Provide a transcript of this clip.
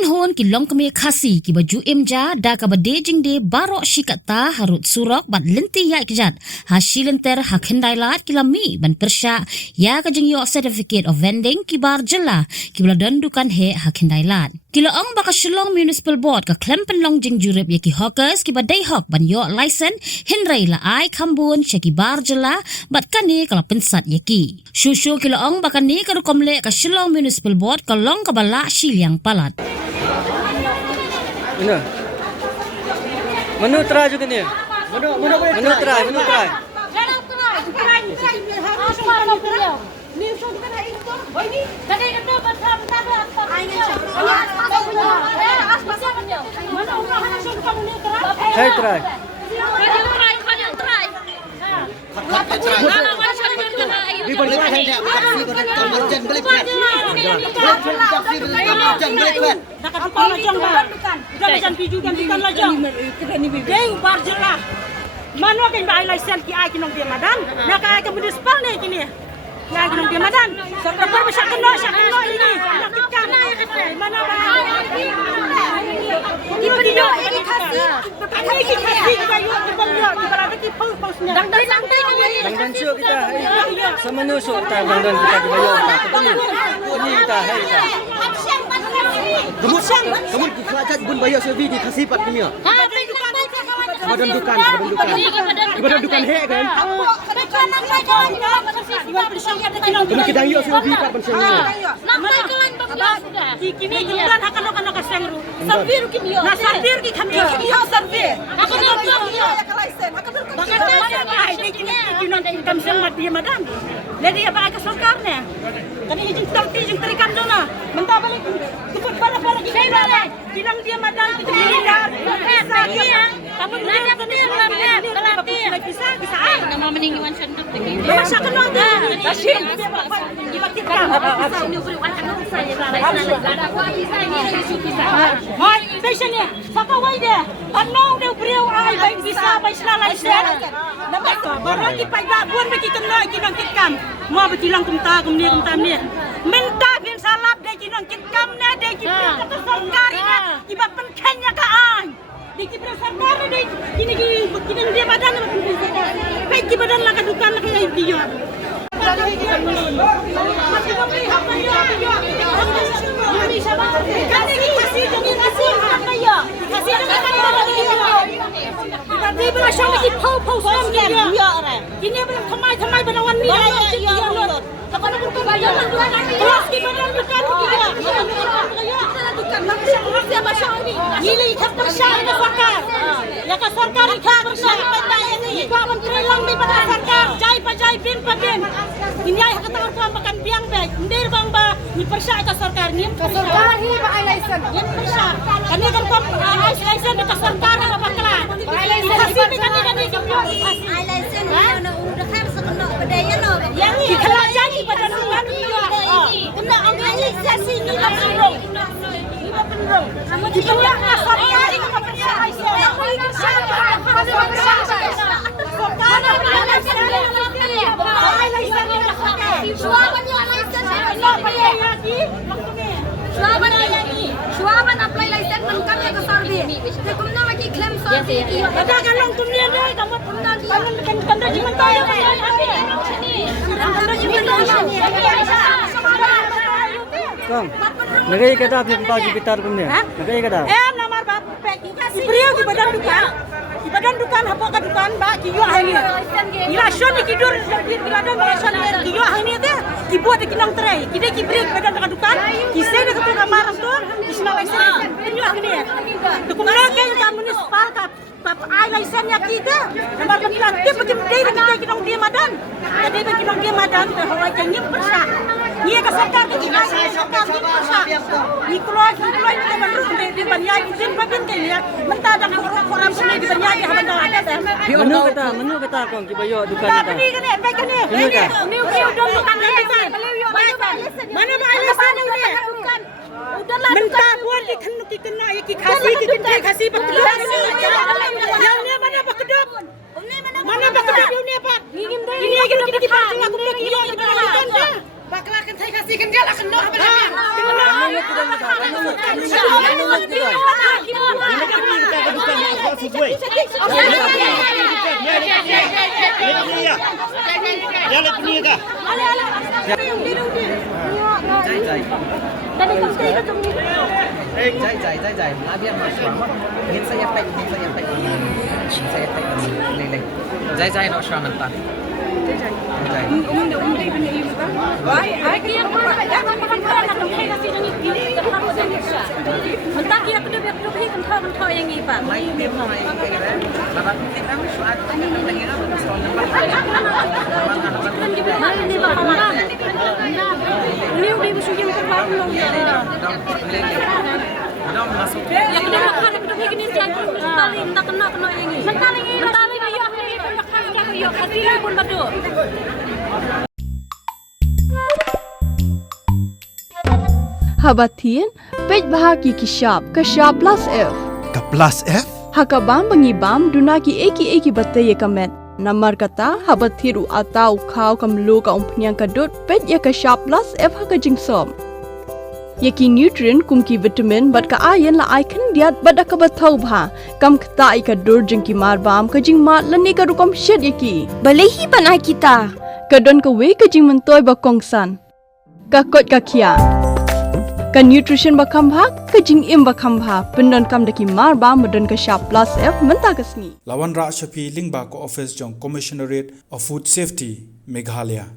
Ken hon ki long kami khasi ki baju imja da ka bade jing de barok shikata harut surok bat lenti ya kejat hasilenter hakhendai lat ki lami ban persya ya ka jing yo certificate of vending ki bar jela ki beladan dukan he hakhendai lat kilo ong baka Shillong Municipal Board ka klempen long jing jurip ya ki hawkers ki badai hok ban yo license hinrai la ai kambun syaki bar jela bat kani kala pensat ya ki shushu kilo ong baka ni ka komle ka Shillong Municipal Board ka long ka bala Shiliang palat. Menu try juga ni. Menu try. Saya try. Mano kan ba license ki ay kinong dia madan naka ka municipal ni kini ya kinong dia madan sa kapar ba siya kuno ini nakita na mano ba video ini kasi kayo di bangyo di barada ki post niya Dangdan syuk kita. Sama nusuk kita dangdan kita di bayo. Ini kita hai kita. Kamu kerajaan bun bayo sebi di kasih pat ni. Badan dukan. He kan. Kamu kita yo sebi pat ban sini. Nampai kelan bangyo sudah. Kini kelan akan kasengru. Sabir ki miyo. Na sabir ki kami miyo sabir. Akan miyo. Kamsang mati madan. Jadi apa agak sokarnya? Tadi izin terikan dona. Mentah balik tukut bala kita. Bilang dia madan kita hindar. Kamu nada betul lambat. Bisa. Nama meninggiwan sentuh begini. Masa kenal dah. Tashin. Hai, stasiunnya. Saka wai dia. Anong dia beriau ai baik bisa baik selalaisen. Nampak tu. Baru kita buat bagi kenal kinang kitkam. Mau berjilang kumta ni. Minta bin salap dia kinang kitkam na dia kita tersorgar ina. Iba penkenya ka ai. Dia kita sorgar dia kini dia badan baik di badan lah kadukan lah kayak dia. Masih memberi hak dia. Kasih apa ya? Kasih apa ya? Tadi berasal lagi pau sam dia. Ini belum thamai banawan ni. Kalau bukan bayar terus di badan bukan dia. Bukan maksudnya bahasa ini. Ini ikat bersama sarkar. Ya ka sarkar ikat bersama ini. Pak menteri lang di badan sarkar. Jai bin. Ini ay katakan ko makan biang baik. Ndir bang ba ni persa ka sarkar ni. Ka sarkar hi ba ay license. Yan persa. Kani kan kom license ka sarkar na bakla. Kasi kani kamyo. Ay license na udah kan sakno bedaya no. Yang ni kelajan di badan bukan dia. Kena ambil license ni lah penrong. Di bawah sarkar ni ka persa ay Suaban apply license man kami ke sarbi. Te kumna maki claim sarbi ki. Kata kan long kumnya deh kamu punna di. Tanda jiman tayo ni. Tanda jiman tayo ni. Kang. Nagai kata apni pagi pitar kumne. Nagai kata. Namar bap peki kasih. Beriau di badan dukan. Di badan dukan apa ka dukan ba kiyo ahli. Ilason ni kidur di badan ilason ni kiyo ahli te. Kibuat di kinang terai. Kita kibrik badan ka dukan. Kisah ni ketu kamar tu. Isna license. Kiyo ahli. Dukumna ke ka municipal ka ai license nya kita. Namar pagila te pagim dei kita kinang dia madan. Tadi kinang dia madan te hawa jengim persa. Ni ka sarkar ki sarkar ki persa. Ni keluar kita baru di banyai din babin ke ya. Mentah dak orang sini di banyai haban dah ada dah. Menu kata kong ki bayo dukan kita. Ni kan baik kan ni. Ni dong dukan ni kan. Mana ba alasan ni? Udahlah mentah buat di kena ya ki kasih betul. Yang ni mana pak kedap? Mana pak kedap ni apa? Ini kita aku nak yo. Bakla kan saya kasihkan dia lah kena apa dia. Jai. Labian masuk. Ingin saya tek. Saya tek. Lele. Jai no shwa mentah. Jai. Mai tim mai kira. Labat tim kami shwa. Dom masuk. Yang kedua makan, yang kedua gini jangan mentali, tak kena yang ini. Mentali ayah ni makan yang ayah kasih pun betul. Habatin, pej bahagi Kashab plus F. Ka plus F? Hakabam bangibam dunaki eki bataya kamet. Namar kata habathiru atau kau kamlu ka umpnyang kadut pej ya Kashab plus F hakajingsom. Yaki nutrient kumki vitamin bat ka ayan la icon diat bat ka bathau bha kam kta ika dur jingki marbam ka jing mat lani ka rukom shed yaki balehi banai kita kadon ka we ka jing mentoy ba kongsan ka kot ka kia ka nutrition ba kam bha ka jing im ba kam bha pendon kam daki marbam modon ka sharp plus F menta kasni Lawan Ra Shafi Lingba ko office jong Commissionerate of Food Safety Meghalaya